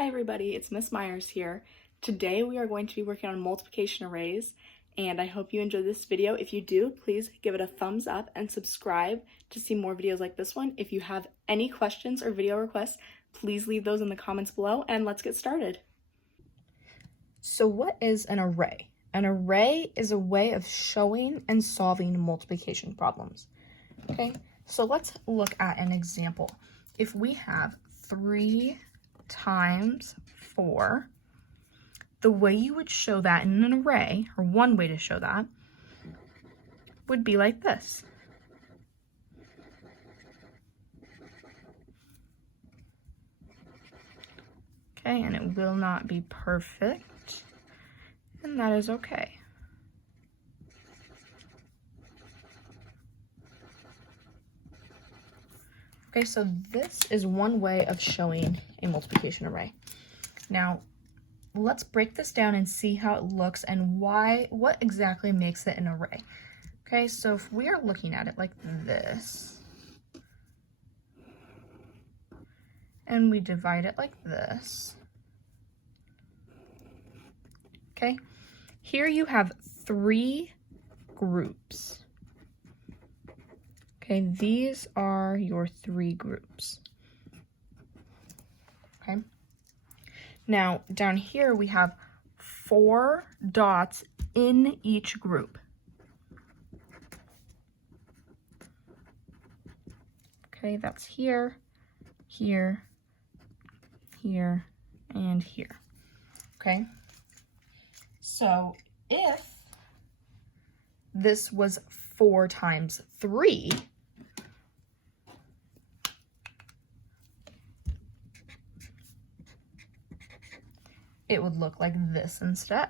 Hi everybody, it's Miss Myers here. Today we are going to be working on multiplication arrays, and I hope you enjoyed this video. If you do, please give it a thumbs up and subscribe to see more videos like this one. If you have any questions or video requests, please leave those in the comments below, and let's get started. So what is an array? An array is a way of showing and solving multiplication problems. Okay, so let's look at an example. If we have 3 times 4, the way you would show that in an array, or one way to show that, would be like this. Okay, and it will not be perfect, and that is okay. Okay, so this is one way of showing a multiplication array. Now, let's break this down and see how it looks and what exactly makes it an array. Okay, so if we are looking at it like this, and we divide it like this, okay, here you have 3 groups. Okay, these are your 3 groups. Okay. Now, down here we have 4 dots in each group. Okay, that's here, here, here, and here. Okay. So if this was 4 times 3, it would look like this instead.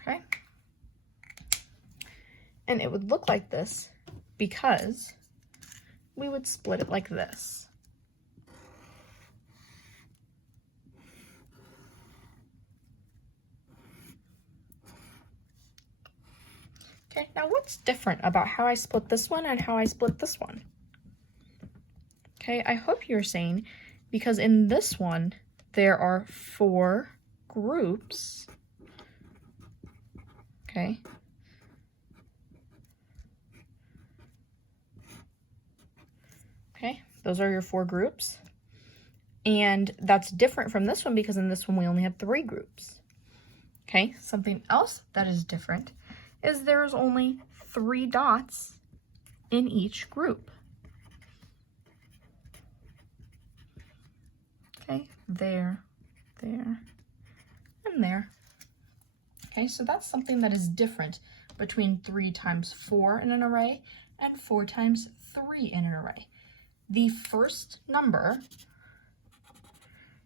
Okay? And it would look like this because we would split it like this. Okay, now what's different about how I split this one and how I split this one? Okay, I hope you're saying because in this one, there are 4 groups. Okay. Okay, those are your 4 groups. And that's different from this one because in this one, we only had 3 groups. Okay, something else that is different is there's only 3 dots in each group. Okay, there, there, and there. Okay, so that's something that is different between 3 times 4 in an array and 4 times 3 in an array. The first number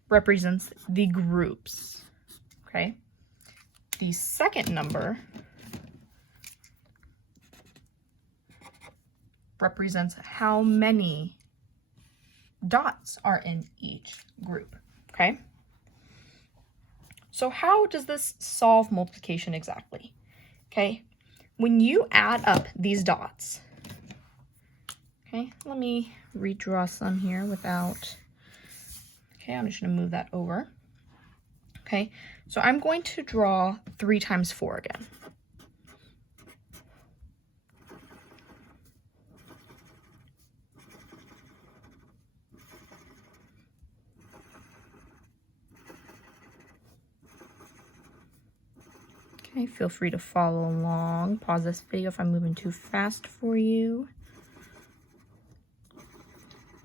represents the groups, okay? The second number represents how many dots are in each group, okay? So how does this solve multiplication exactly? Okay, when you add up these dots, okay, let me redraw some here without, okay, I'm just gonna move that over. Okay, so I'm going to draw 3 times 4 again. Okay, feel free to follow along. Pause this video if I'm moving too fast for you.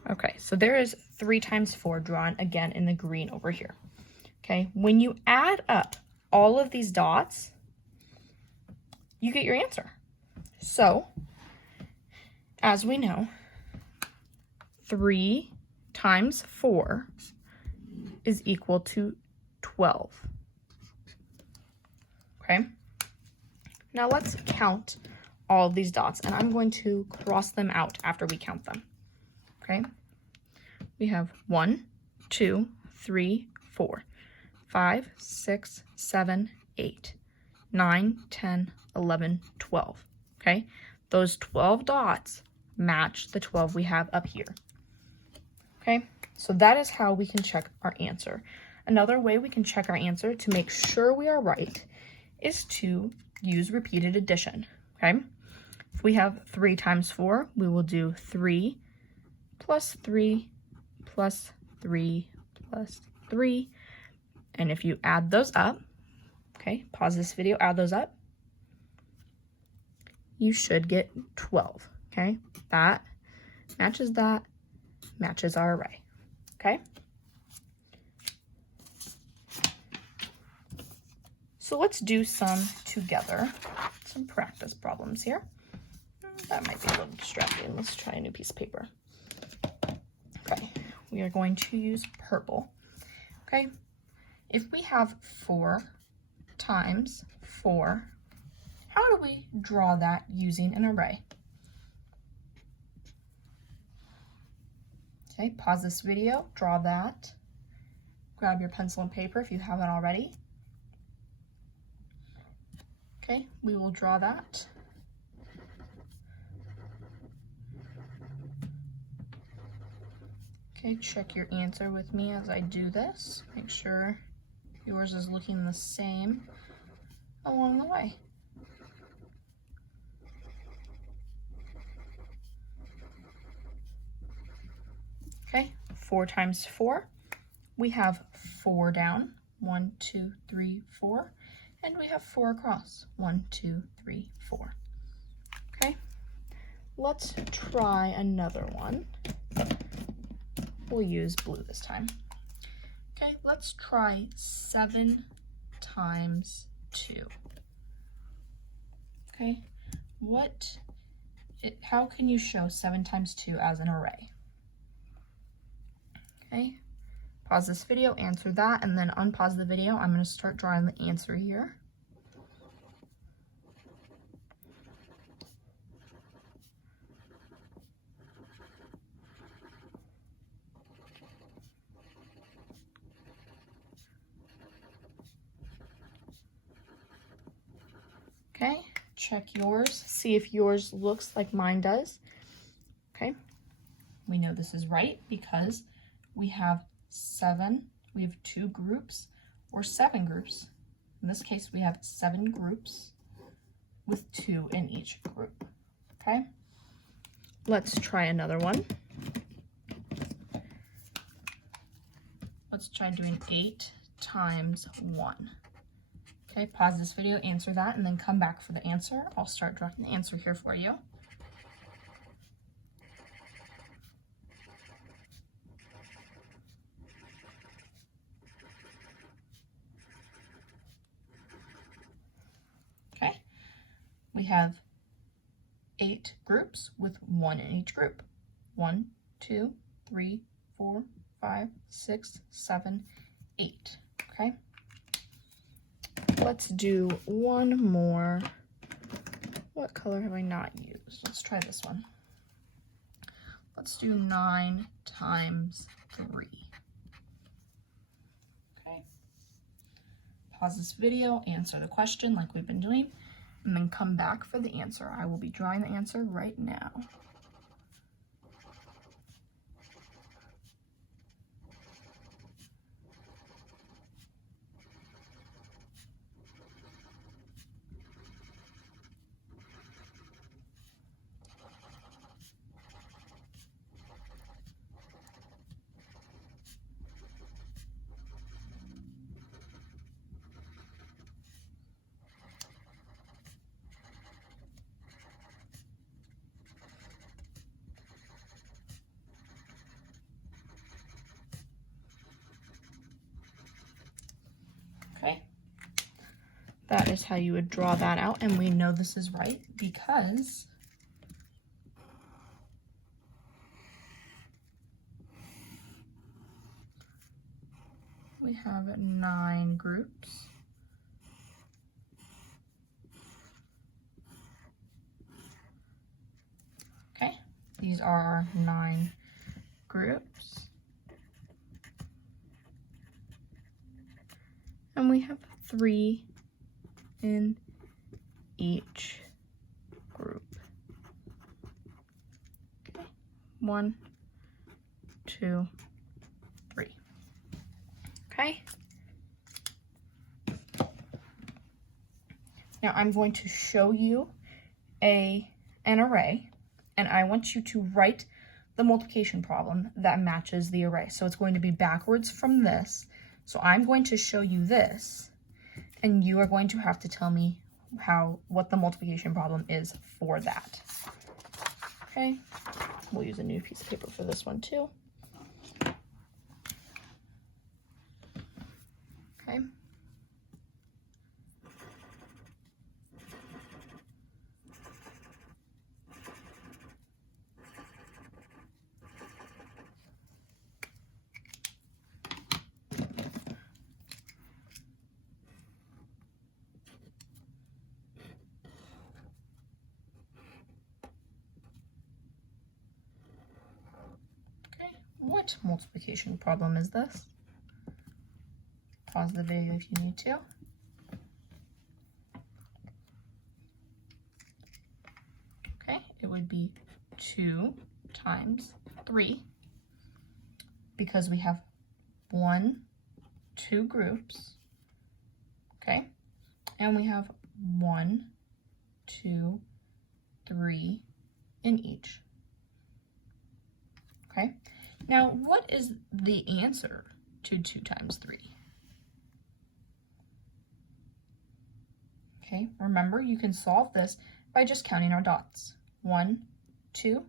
Okay, so there is 3 times 4 drawn again in the green over here. Okay, when you add up all of these dots, you get your answer. So, as we know, 3 times 4 is equal to 12. Okay, now let's count all of these dots, and I'm going to cross them out after we count them. okay? We have 1, 2, 3, 4, 5, 6, 7, 8, 9, 10, 11, 12, okay? Those 12 dots match the 12 we have up here, okay? So that is how we can check our answer. Another way we can check our answer to make sure we are right is to use repeated addition, okay? If we have 3 times 4, we will do 3 plus 3 plus 3 plus 3. And if you add those up, okay, pause this video, add those up, you should get 12, okay? That matches our array, okay? So let's do some together, some practice problems here. That might be a little distracting. Let's try a new piece of paper. Okay, we are going to use purple, okay? If we have 4 times 4, how do we draw that using an array? Okay, pause this video, draw that. Grab your pencil and paper if you haven't already. Okay, we will draw that. Okay, check your answer with me as I do this. Make sure yours is looking the same along the way. Okay, 4 times 4. We have 4 down, 1, 2, 3, 4, and we have 4 across, 1, 2, 3, 4. Okay, let's try another one. We'll use blue this time. Okay, let's try 7 times 2. Okay, how can you show 7 times 2 as an array? Okay, pause this video, answer that, and then unpause the video. I'm going to start drawing the answer here. Okay, check yours, see if yours looks like mine does. Okay, we know this is right because we have 2 groups, or 7 groups. In this case, we have 7 groups with 2 in each group, okay? Let's try another one. Let's try doing 8 times 1. Okay, pause this video, answer that, and then come back for the answer. I'll start drawing the answer here for you. Okay, we have 8 groups with 1 in each group. 1, 2, 3, 4, 5, 6, 7, 8, okay? Let's do one more. What color have I not used? Let's try this one. Let's do 9 times 3. Okay. Pause this video, answer the question like we've been doing, and then come back for the answer. I will be drawing the answer right now. Okay, that is how you would draw that out, and we know this is right because we have 9 groups. Okay, these are our 9 groups. And we have 3 in each group. Okay. 1, 2, 3. Okay. Now I'm going to show you an array, and I want you to write the multiplication problem that matches the array. So it's going to be backwards from this. So I'm going to show you this, and you are going to have to tell me what the multiplication problem is for that. Okay, we'll use a new piece of paper for this one too. Okay. What multiplication problem is this? Pause the video if you need to. Okay, it would be 2 times 3, because we have 1, 2 groups, okay? And we have 1, 2, 3 in each, okay? Now, what is the answer to 2 times 3? Okay, remember, you can solve this by just counting our dots. 1, 2,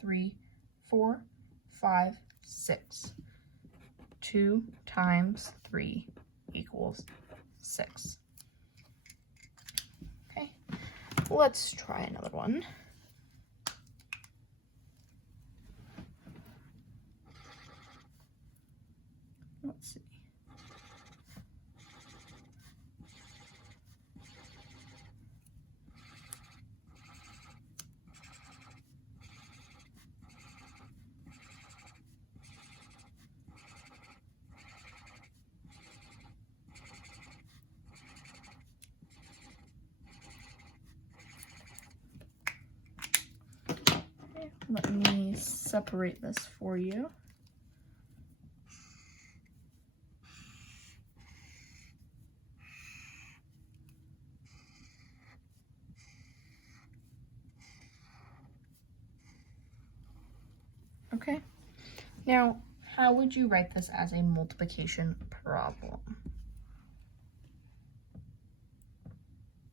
3, 4, 5, 6. 2 times 3 equals 6. Okay, let's try another one. Let's see. Okay, let me separate this for you. Okay, now how would you write this as a multiplication problem?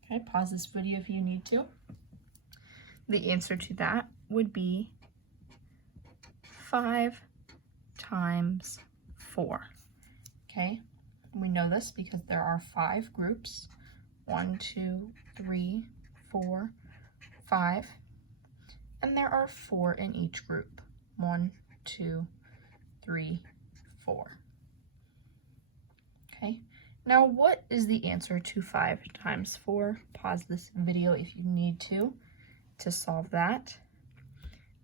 Okay, pause this video if you need to. The answer to that would be 5 times 4. Okay, we know this because there are 5 groups. 1, 2, 3, 4, 5. And there are 4 in each group. 1, 2, 3, 4. Okay, now what is the answer to 5 times 4? Pause this video if you need to solve that.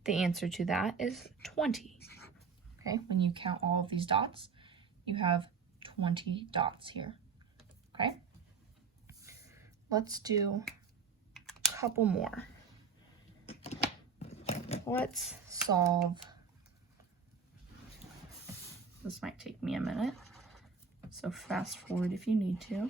The answer to that is 20. Okay, when you count all of these dots, you have 20 dots here. Okay, let's do a couple more. Let's solve, this might take me a minute, so fast forward if you need to.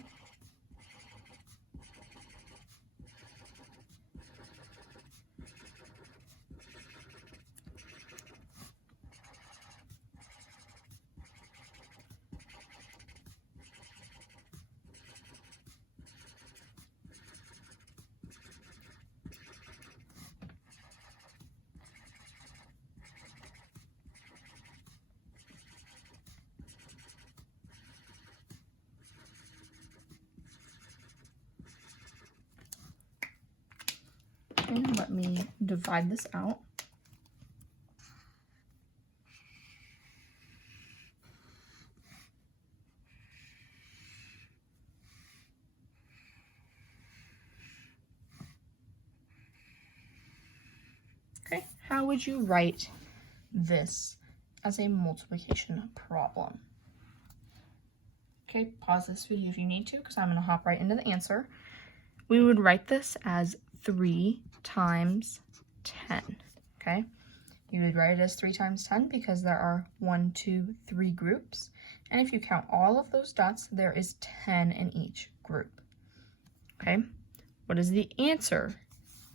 And let me divide this out. Okay, how would you write this as a multiplication problem. Okay, pause this video if you need to, because I'm going to hop right into the answer. We would write this as 3 times 10, okay? You would write it as 3 times 10 because there are 1, 2, 3 groups. And if you count all of those dots, there is 10 in each group, okay? What is the answer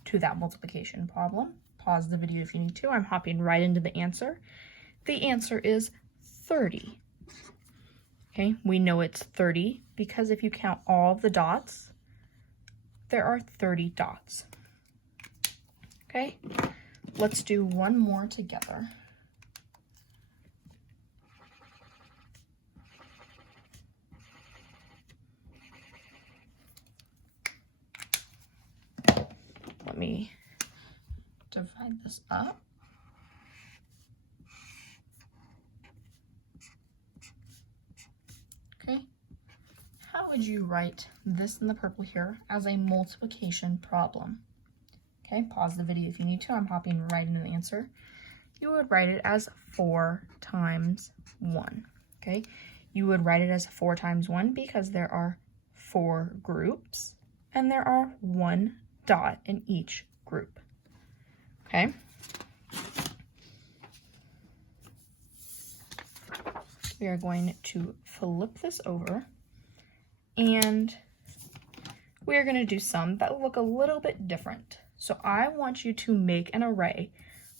to that multiplication problem? Pause the video if you need to. I'm hopping right into the answer. The answer is 30. Okay, we know it's 30 because if you count all of the dots, there are 30 dots. Okay, let's do one more together. Let me divide this up. Okay, how would you write this in the purple here as a multiplication problem? Okay, pause the video if you need to. I'm hopping right into the answer. You would write it as 4 times 1. Okay, you would write it as 4 times 1 because there are 4 groups and there are 1 dot in each group. Okay. We are going to flip this over and we are going to do some that look a little bit different. So I want you to make an array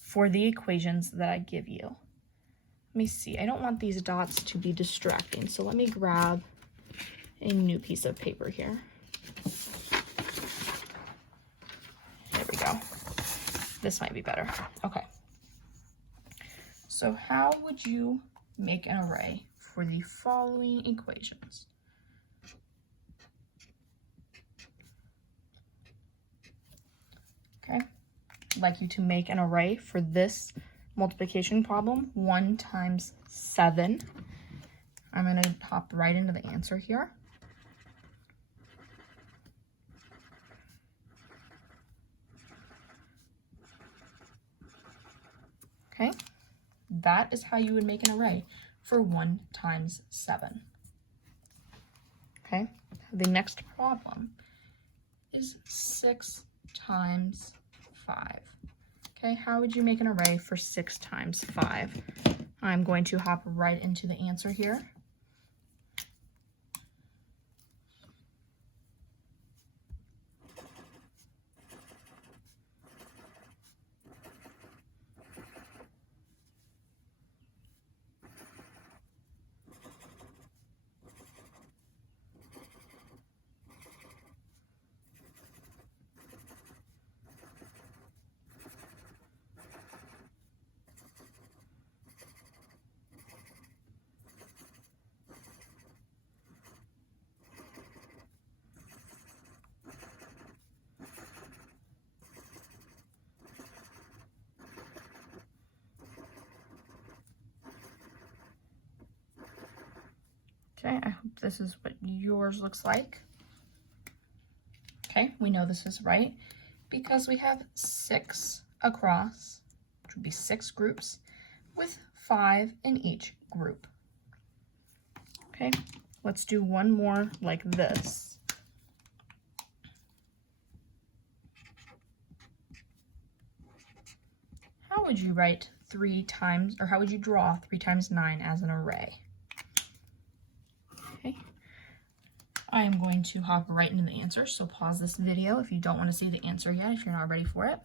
for the equations that I give you. Let me see. I don't want these dots to be distracting. So let me grab a new piece of paper here. There we go. This might be better. Okay. So how would you make an array for the following equations? Okay, I'd like you to make an array for this multiplication problem, 1 times 7. I'm going to hop right into the answer here. Okay, that is how you would make an array for 1 times 7. Okay, the next problem is 6 times 5. Okay, how would you make an array for 6 times 5? I'm going to hop right into the answer here. Okay, I hope this is what yours looks like. Okay, we know this is right because we have 6 across, which would be 6 groups, with 5 in each group. Okay, let's do one more like this. How would you write 3 times, or how would you draw 3 times 9 as an array? Okay, I am going to hop right into the answer, so pause this video if you don't want to see the answer yet, if you're not ready for it.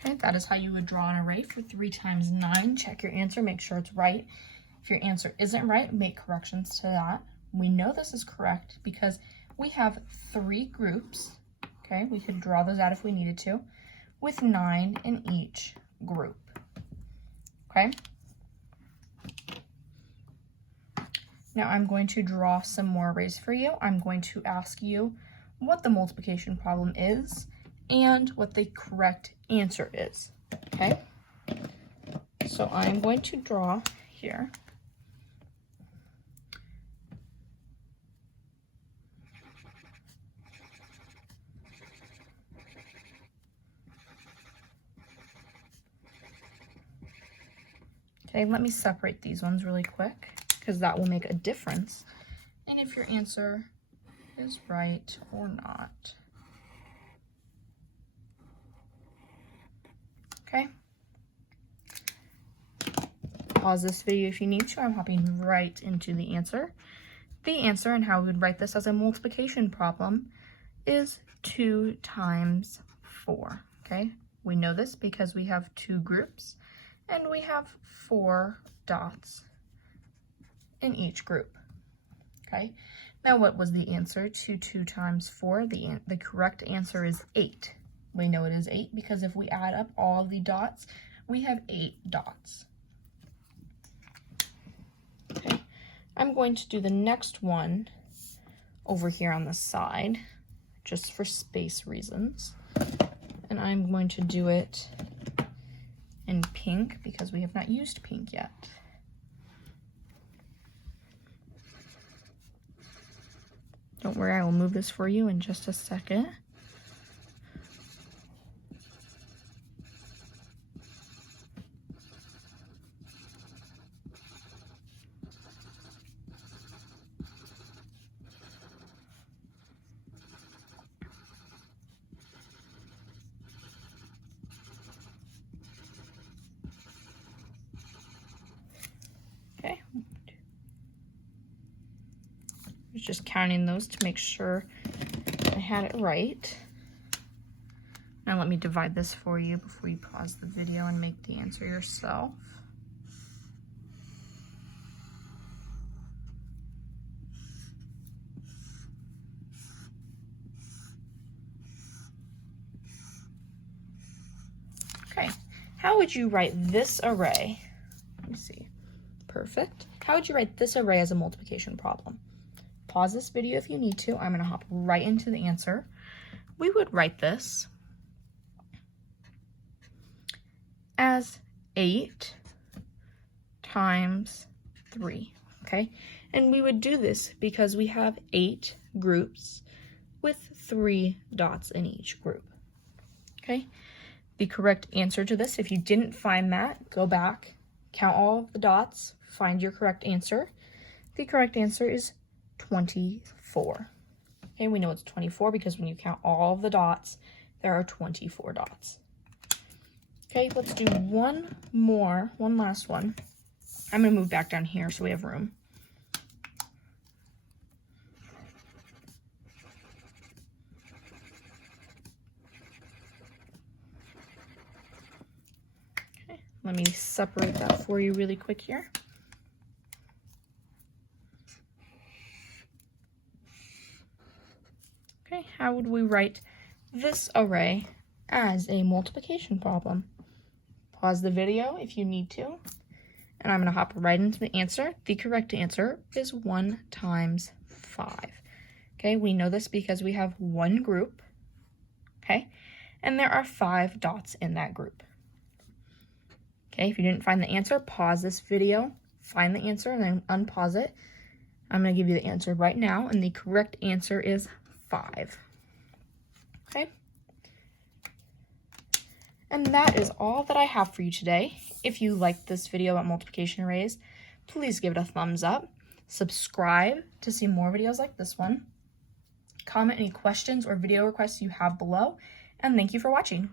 Okay, that is how you would draw an array for 3 times 9. Check your answer, make sure it's right. If your answer isn't right, make corrections to that. We know this is correct because we have 3 groups. Okay, we could draw those out if we needed to, with 9 in each group. Okay, Now I'm going to draw some more arrays for you. I'm going to ask you what the multiplication problem is and what the correct answer is, okay? So I'm going to draw here. Okay, let me separate these ones really quick because that will make a difference and if your answer is right or not. Okay. Pause this video if you need to. I'm hopping right into the answer. The answer and how we would write this as a multiplication problem is 2 times 4. Okay, we know this because we have 2 groups and we have 4 dots in each group. Okay, now what was the answer to 2 times 4? The correct answer is 8. We know it is 8 because if we add up all the dots, we have 8 dots. Okay, I'm going to do the next one over here on the side, just for space reasons. And I'm going to do it in pink because we have not used pink yet. Don't worry, I will move this for you in just a second. Okay. I was just counting those to make sure I had it right. Now let me divide this for you before you pause the video and make the answer yourself. Okay, how would you write this array? Let me see. Perfect. How would you write this array as a multiplication problem? Pause this video if you need to. I'm going to hop right into the answer. We would write this as 8 times 3, okay? And we would do this because we have 8 groups with 3 dots in each group, okay? The correct answer to this, if you didn't find that, go back, count all of the dots, find your correct answer. The correct answer is 24. Okay, we know it's 24 because when you count all of the dots, there are 24 dots. Okay, let's do one last one. I'm gonna move back down here so we have room. Okay, let me separate that for you really quick here. Okay, how would we write this array as a multiplication problem? Pause the video if you need to, and I'm going to hop right into the answer. The correct answer is 1 times 5. Okay, we know this because we have one group, okay, and there are 5 dots in that group. Okay, if you didn't find the answer, pause this video, find the answer, and then unpause it. I'm going to give you the answer right now, and the correct answer is 5. Okay? And that is all that I have for you today. If you liked this video about multiplication arrays, please give it a thumbs up. Subscribe to see more videos like this one. Comment any questions or video requests you have below. And thank you for watching.